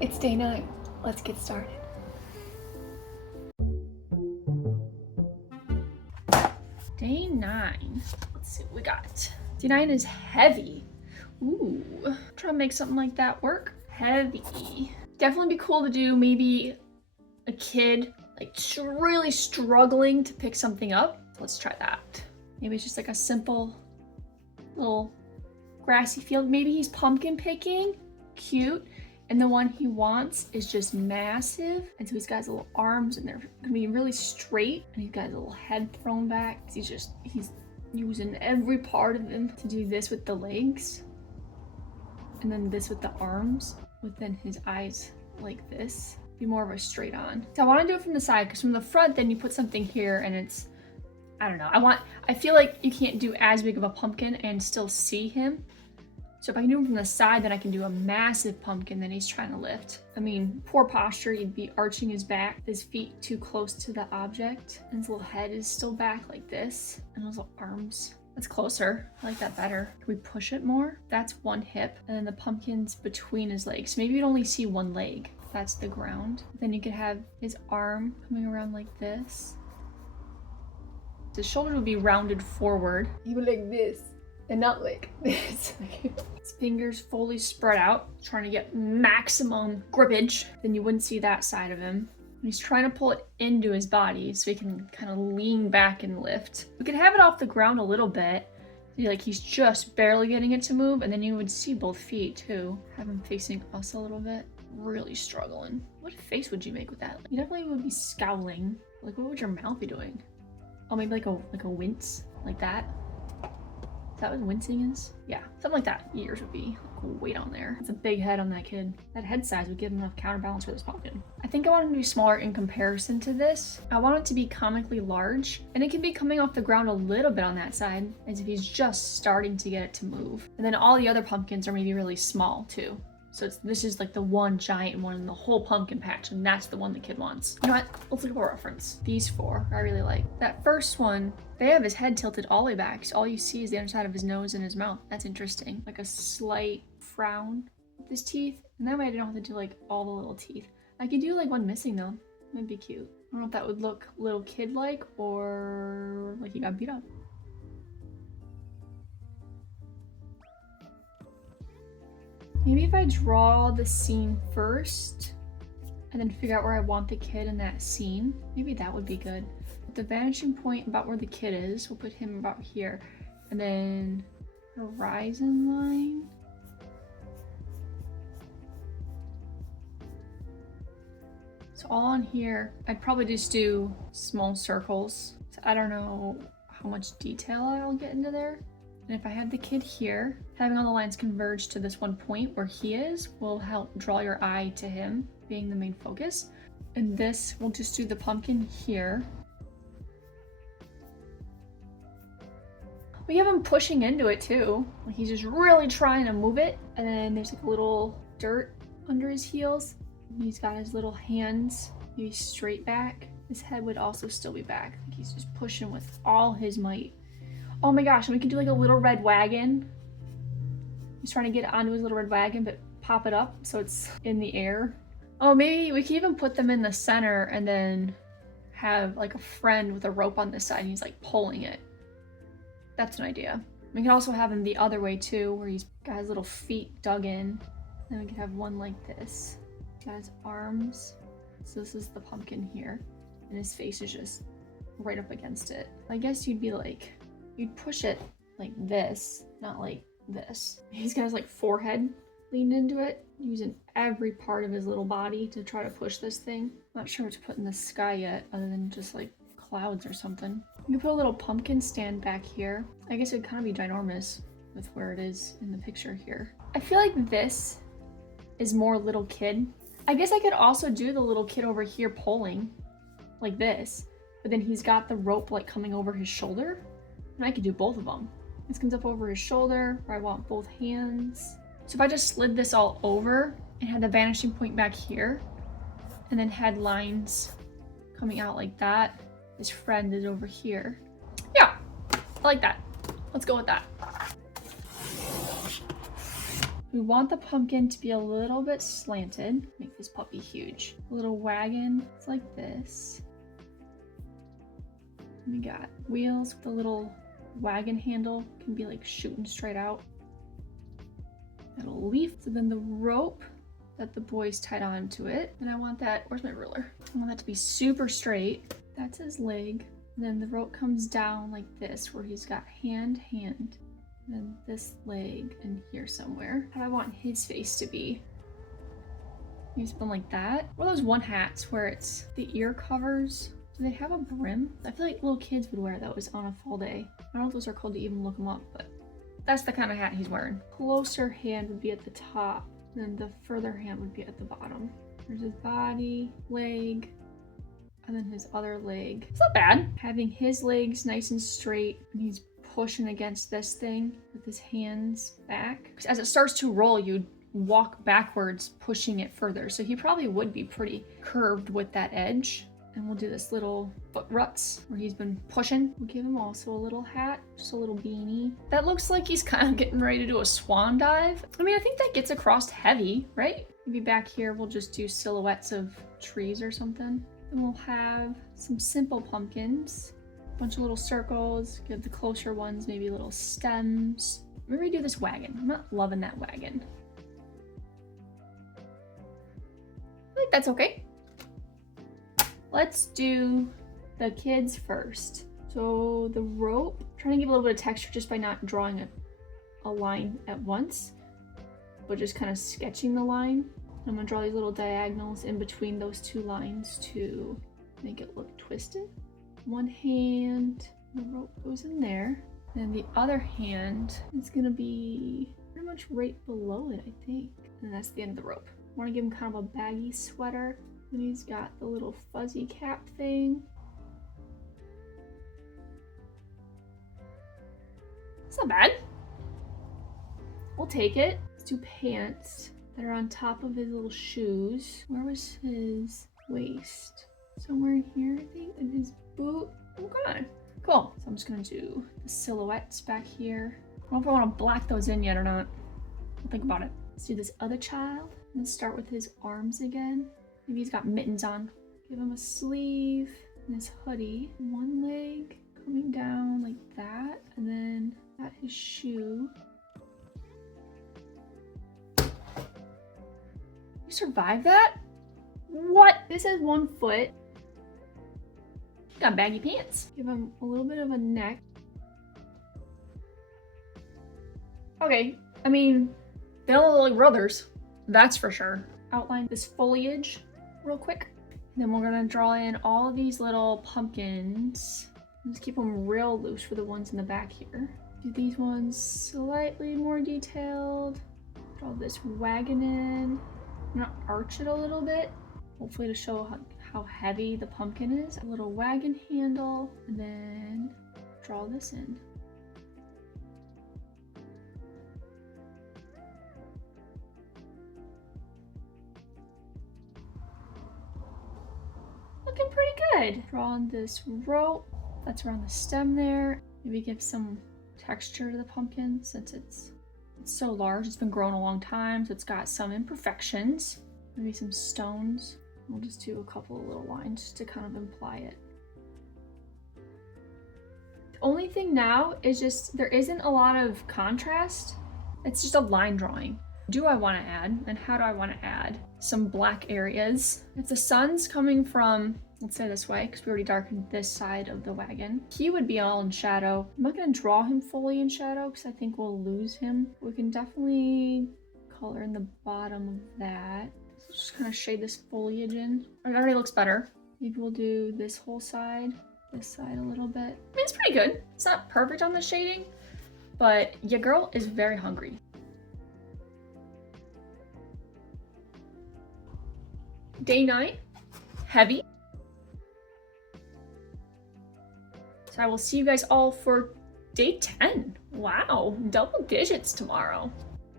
It's day 9. Let's get started. Day 9. Let's see what we got. Day 9 is heavy. Ooh, try to make something like that work. Heavy. Definitely be cool to do maybe a kid like really struggling to pick something up. Let's try that. Maybe it's just like a simple little grassy field. Maybe he's pumpkin picking. Cute. And the one he wants is just massive. And so he's got his little arms and they're gonna be really straight. And he's got his little head thrown back. He's using every part of him to do this with the legs. And then this with the arms. With then his eyes like this. Be more of a straight on. So I wanna do it from the side because from the front, then you put something here and it's, I don't know. I feel like you can't do as big of a pumpkin and still see him. So if I can do him from the side, then I can do a massive pumpkin that he's trying to lift. I mean, poor posture, he'd be arching his back, his feet too close to the object, and his little head is still back like this, and those little arms. That's closer. I like that better. Can we push it more? That's one hip, and then the pumpkin's between his legs. So maybe you'd only see one leg. That's the ground. Then you could have his arm coming around like this. His shoulder would be rounded forward. Even like this. And not like this. His fingers fully spread out, trying to get maximum grippage. Then you wouldn't see that side of him. And he's trying to pull it into his body so he can kind of lean back and lift. We could have it off the ground a little bit. Like he's just barely getting it to move, and then you would see both feet too. Have him facing us a little bit. Really struggling. What face would you make with that? You definitely would be scowling. Like what would your mouth be doing? Oh, maybe like a wince, like that. Is that what wincing is? Yeah, something like that. Ears would be like weight on there. It's a big head on that kid. That head size would give him enough counterbalance for this pumpkin. I think I want him to be smaller in comparison to this. I want it to be comically large, and it can be coming off the ground a little bit on that side, as if he's just starting to get it to move. And then all the other pumpkins are maybe really small too. So this is like the one giant one in the whole pumpkin patch, and that's the one the kid wants. You know what? Let's look at a reference. These 4 I really like. That first one, they have his head tilted all the way back, so all you see is the underside of his nose and his mouth. That's interesting. Like a slight frown with his teeth. And that way I don't have to do like all the little teeth. I could do like one missing though. That'd be cute. I don't know if that would look little kid-like or like he got beat up. Maybe if I draw the scene first and then figure out where I want the kid in that scene, maybe that would be good. The vanishing point about where the kid is, we'll put him about here. And then horizon line. So all on here, I'd probably just do small circles. So I don't know how much detail I'll get into there. And if I have the kid here, having all the lines converge to this one point where he is will help draw your eye to him being the main focus. And this, we'll just do the pumpkin here. We have him pushing into it too. Like he's just really trying to move it. And then there's like a little dirt under his heels. And he's got his little hands maybe straight back. His head would also still be back. Like he's just pushing with all his might. Oh my gosh, and we could do like a little red wagon. He's trying to get onto his little red wagon, but pop it up so it's in the air. Oh, maybe we could even put them in the center and then have like a friend with a rope on this side and he's like pulling it. That's an idea. We can also have him the other way too, where he's got his little feet dug in. Then we could have one like this. He's got his arms. So this is the pumpkin here. And his face is just right up against it. I guess you'd be like, you'd push it like this, not like this. He's got his like forehead leaned into it, using every part of his little body to try to push this thing. Not sure what to put in the sky yet, other than just like clouds or something. You can put a little pumpkin stand back here. I guess it would kind of be ginormous with where it is in the picture here. I feel like this is more little kid. I guess I could also do the little kid over here pulling like this, but then he's got the rope like coming over his shoulder. And I could do both of them. This comes up over his shoulder where I want both hands. So if I just slid this all over and had the vanishing point back here and then had lines coming out like that, his friend is over here. Yeah, I like that. Let's go with that. We want the pumpkin to be a little bit slanted. Make this puppy huge. A little wagon. It's like this. We got wheels with a little wagon handle. Can be like shooting straight out. Got a leaf. So then the rope that the boy's tied onto it. And I want that, where's my ruler? I want that to be super straight. That's his leg. And then the rope comes down like this, where he's got hand, and then this leg in here somewhere. How do I want his face to be? Maybe something like that. Or those one hats where it's the ear covers. Do they have a brim? I feel like little kids would wear those on a fall day. I don't know if those are called to even look them up, but that's the kind of hat he's wearing. Closer hand would be at the top, and then the further hand would be at the bottom. There's his body, leg, and then his other leg. It's not bad. Having his legs nice and straight, and he's pushing against this thing with his hands back. Because as it starts to roll, you'd walk backwards, pushing it further. So he probably would be pretty curved with that edge. And we'll do this little foot ruts where he's been pushing. We'll give him also a little hat, just a little beanie. That looks like he's kind of getting ready to do a swan dive. I mean, I think that gets across heavy, right? Maybe back here we'll just do silhouettes of trees or something. Then we'll have some simple pumpkins. A bunch of little circles. Give the closer ones maybe little stems. Maybe do this wagon. I'm not loving that wagon. I think that's okay. Let's do the kids first. So the rope, trying to give a little bit of texture just by not drawing a line at once, but just kind of sketching the line. I'm gonna draw these little diagonals in between those two lines to make it look twisted. One hand, the rope goes in there. And the other hand is gonna be pretty much right below it, I think. And that's the end of the rope. I wanna give him kind of a baggy sweater. And he's got the little fuzzy cap thing. It's not bad. We'll take it. Let's do pants that are on top of his little shoes. Where was his waist? Somewhere in here, I think. And his boot. Oh, God. Cool. So I'm just gonna do the silhouettes back here. I don't know if I want to black those in yet or not. I'll think about it. Let's do this other child. Let's start with his arms again. Maybe he's got mittens on. Give him a sleeve and his hoodie. One leg coming down like that. And then got his shoe. You survived that? What? This has one foot. Got baggy pants. Give him a little bit of a neck. Okay, I mean, they don't look like brothers. That's for sure. Outline this foliage real quick. And then we're gonna draw in all of these little pumpkins. Just keep them real loose for the ones in the back here. Do these ones slightly more detailed. Draw this wagon in. I'm gonna arch it a little bit, hopefully to show how heavy the pumpkin is. A little wagon handle, and then draw this in. Looking pretty good. Draw on this rope that's around the stem there. Maybe give some texture to the pumpkin since it's so large. It's been grown a long time, so it's got some imperfections. Maybe some stones. We'll just do a couple of little lines just to kind of imply it. The only thing now is just there isn't a lot of contrast. It's just a line drawing. Do I want to add, and how do I want to add some black areas? If the sun's coming from, let's say this way, because we already darkened this side of the wagon, he would be all in shadow. I'm not going to draw him fully in shadow because I think we'll lose him. We can definitely color in the bottom of that. So just kind of shade this foliage in. It already looks better. Maybe we'll do this whole side, this side a little bit. I mean, it's pretty good. It's not perfect on the shading, but your girl is very hungry. Day 9, heavy. So I will see you guys all for day 10. Wow, double digits tomorrow.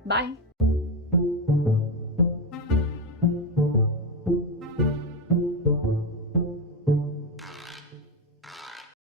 Bye.